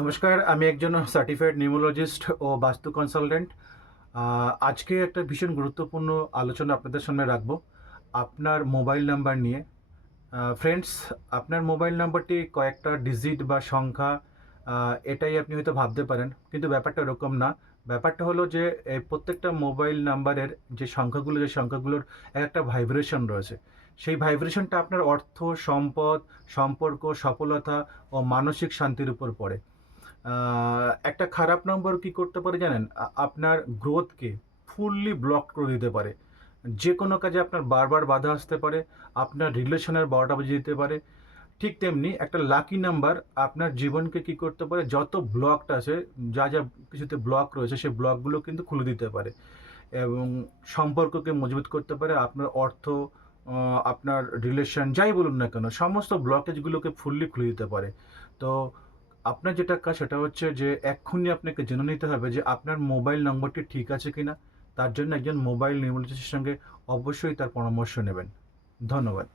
নমস্কার, আমি একজন সার্টিফাইড নিউমোলজিস্ট ও বাস্তু কনসালটেন্ট। আজকে একটা ভীষণ গুরুত্বপূর্ণ আলোচনা আপনাদের সামনে রাখবো আপনার মোবাইল নাম্বার নিয়ে। ফ্রেন্ডস, আপনার মোবাইল নাম্বারটি কয়েকটা ডিজিট বা সংখ্যা, এটাই আপনি হয়তো ভাবতে পারেন, কিন্তু ব্যাপারটা এরকম না। ব্যাপারটা হলো যে এই প্রত্যেকটা মোবাইল নাম্বারের যে সংখ্যাগুলোর একটা ভাইব্রেশন রয়েছে। সেই ভাইব্রেশনটা আপনার অর্থ, সম্পদ, সম্পর্ক, সফলতা ও মানসিক শান্তির উপর পড়ে। একটা খারাপ নম্বর কি করতে পারে জানেন? আপনার গ্রোথকে ফুললি ব্লক করে দিতে পারে। যেকোনো কাজে আপনার বারবার বাধা আসতে পারে, আপনার রিলেশনের ১২টা বেজে দিতে পারে। ঠিক তেমনি একটা লাকি নাম্বার আপনার জীবনকে কি করতে পারে, যত ব্লকড আছে, যা কিছুতে ব্লক রয়েছে সেই ব্লকগুলো কিন্তু খুলে দিতে পারে এবং সম্পর্ককে মজবুত করতে পারে। আপনার অর্থ, আপনার রিলেশন যাই বলুন না কেন, সমস্ত ব্লকেজগুলোকে ফুললি খুলে দিতে পারে। তো আপনার যেটা কাজ সেটা হচ্ছে যে এক্ষুনি আপনাকে জেনে নিতে হবে যে আপনার মোবাইল নম্বরটি ঠিক আছে কিনা। তার জন্য একজন মোবাইল নিউমোলজিস্টের সঙ্গে অবশ্যই তার পরামর্শ নেবেন। ধন্যবাদ।